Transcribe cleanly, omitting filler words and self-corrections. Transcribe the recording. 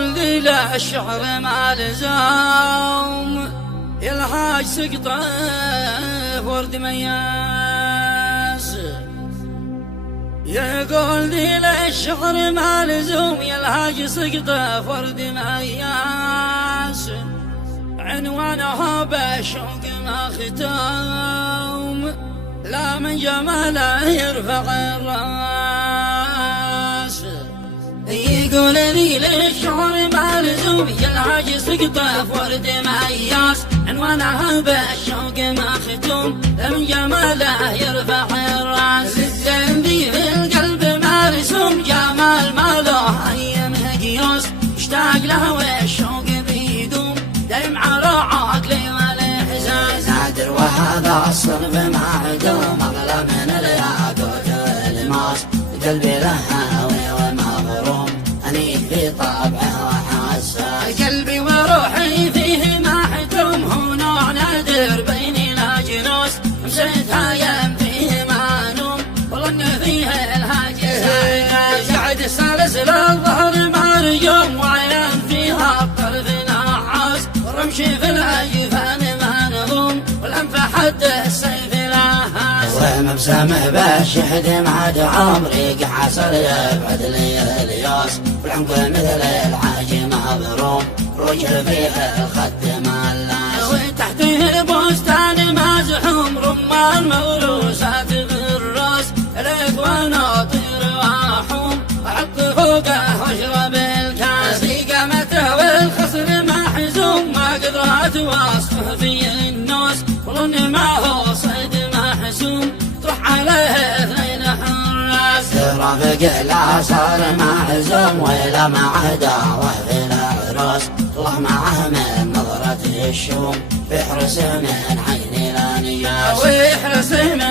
يقول لي لا الشعر ما لزوم يلهاج سقطه ورد مياس. يقول لي لا الشعر ما لزوم يلهاج سقطه ورد مياس. عنوانها بالشوق ما ختام لا من جماله يرفع الراس. يقول لي للشعر ما لزوم يلهاج سقطه ورد مياس. عنوانها بالشوق ما ختوم لا من جماله يرفع الراس. للذنبي في القلب ما رسوم جمال ما له اي مقياس. اشتاق له والشوق بيدوم دايم على عقلي والاحساس. نادر وهذا الصنف معدوم اغلى من الياقوت والماس. قلبي له هاوي ومغروم انيق في طبعه وحساس. قلبي وروحي فيه محتوم هو نوع نادر بين الاجناس. مسيتها يم فيه ما نوم والله ان فيه الهاج قاعد سلسل الظهر مرجوم وعيان فيها الطرف نحاس. والرمش في الاجفان ما نهوم والانف حد السيف لهاس. ومبسمه بالشهد مع عمري حصل يبعد لي الياس. والعنق مثل العاج مبروم رجل فيه الخد ملاس. وتحته بستان مزحوم رمان موروسات بالراس. لك وانا طير واحوم احط فوقه واشرب الكاس. قامته والخصر محزوم ما قدرت وصفه في الناس. والله ما هو صيد محسوم تروح عليه اثنين حراس. رافق لا صار محزوم ولا معه دعوه في العراس. الله معه من نظرة الشوم بيحرس من عيني لا نياس. ويحرس من